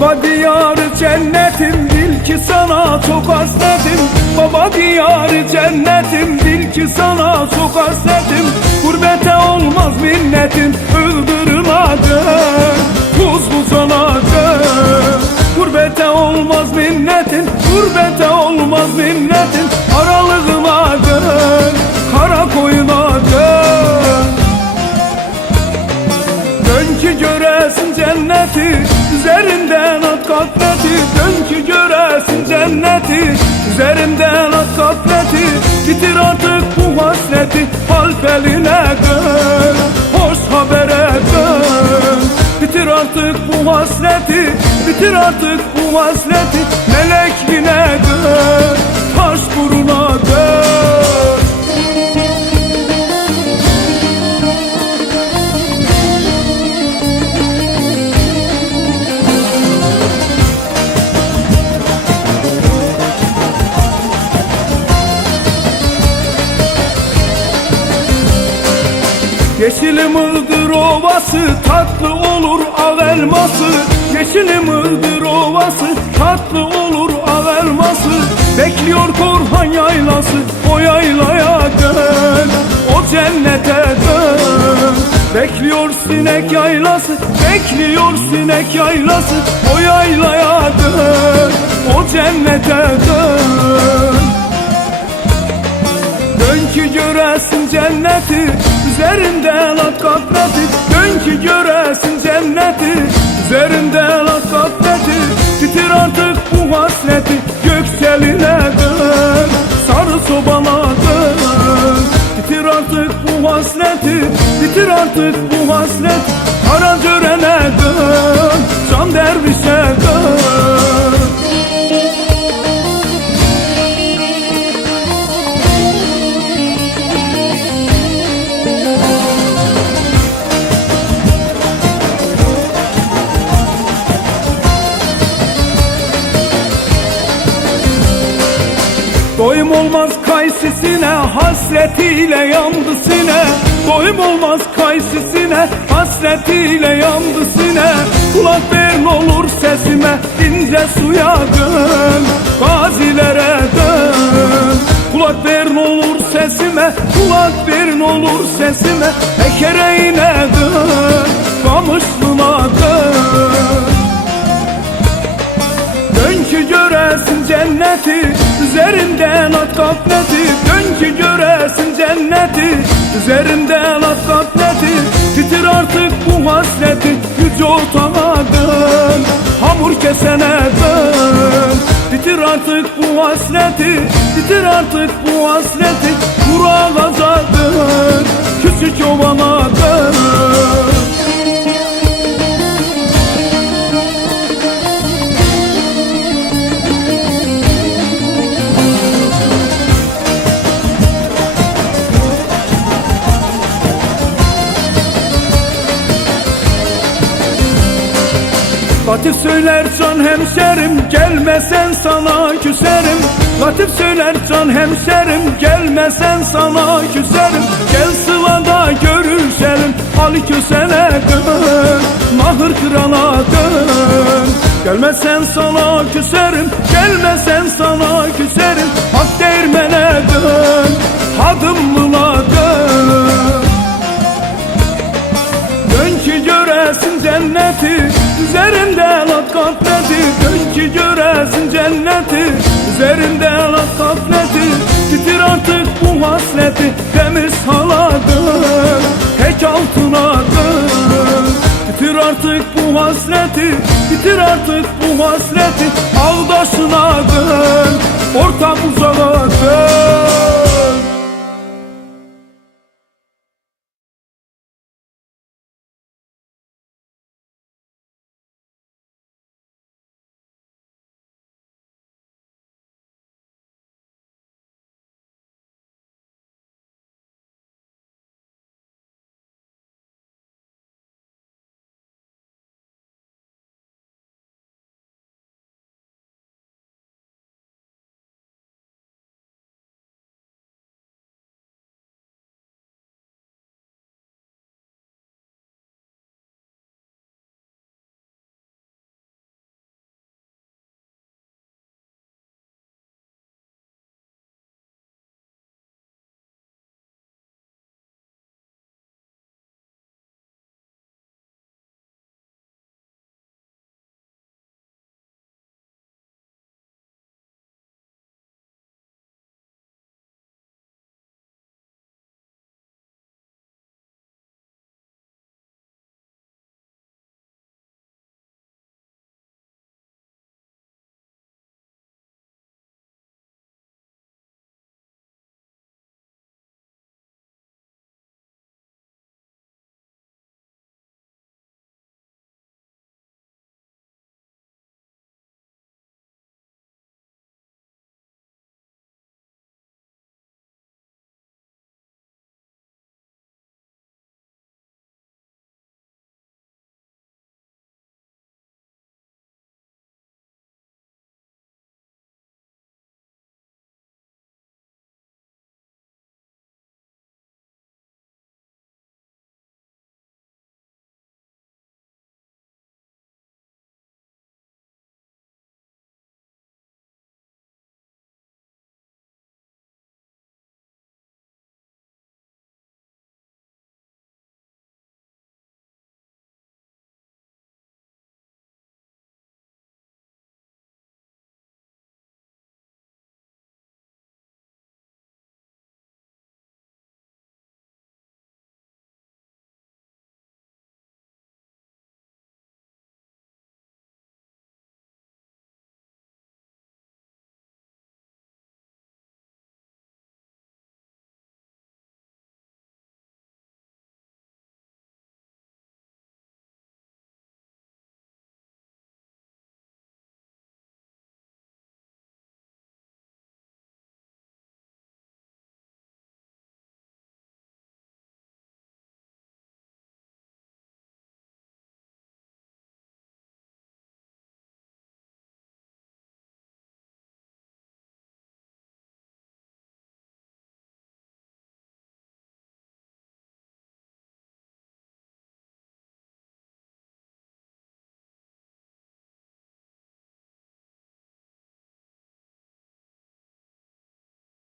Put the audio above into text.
Baba diyarı cennetim bil ki sana çok hasretim Baba diyarı cennetim bil ki sana çok hasretim Gurbete olmaz minnetim öldürülecek Tuzlu sanacak Gurbete olmaz minnetin Gurbete olmaz minnetin cenneti Üzerinden at katleti Bitir artık bu hasreti Halfeline dön Hoş habere dön Bitir artık bu hasreti Bitir artık bu hasreti Melek yine dön Yeşilim ıldır ovası tatlı olur av elması. Yeşilim ıldır ovası tatlı olur av elması. Bekliyor Korhan yaylası o yaylaya dön. O cennete dön. Bekliyor sinek yaylası Bekliyor sinek yaylası. O yaylaya dön O cennete dön. Dön ki göresin cenneti Üzerinden at katleti Dön ki göresin cenneti. Üzerinden at katleti Bitir artık bu hasreti. Gökseline dön Sarı sobana dön. Bitir artık bu hasreti Bitir artık bu hasreti. Kara cörene dön Can dervişe dön Doyum olmaz kaysisine hasretiyle yandı sine. Doyum olmaz kaysisine hasretiyle yandı sine. Kulak verin olur sesime ince suya dön Gazilere dön. Kulak verin olur sesime Kulak verin olur sesime. Ekereğine dön Kamışlına dön göresin cenneti Üzerinden at katleti Dön ki göresin cenneti Üzerinden at katleti Bitir artık bu hasreti Yüce otana dön. Hamur kesene dön. Bitir artık bu hasreti Bitir artık bu hasreti. Kura gaza dön. Küçük ovana Latif söyler can hemşerim gelmesen sana küserim. Latif söyler can hemşerim gelmesen sana küserim. Gel sılada görüşelim Ali kösene dön. Mahır krala dön. Gelmesen sana küserim Gelmesen sana küserim. Hak değirmene dön Hadımlıla dön. Dön ki göresin cenneti Üzerinden at katleti Dön ki göresin cenneti. Üzerinden at gafleti Bitir artık bu hasreti. Demir saladın Tek altına dön Bitir artık bu hasreti Bitir artık bu hasreti. Ağdaşına dön Orta uzağa dön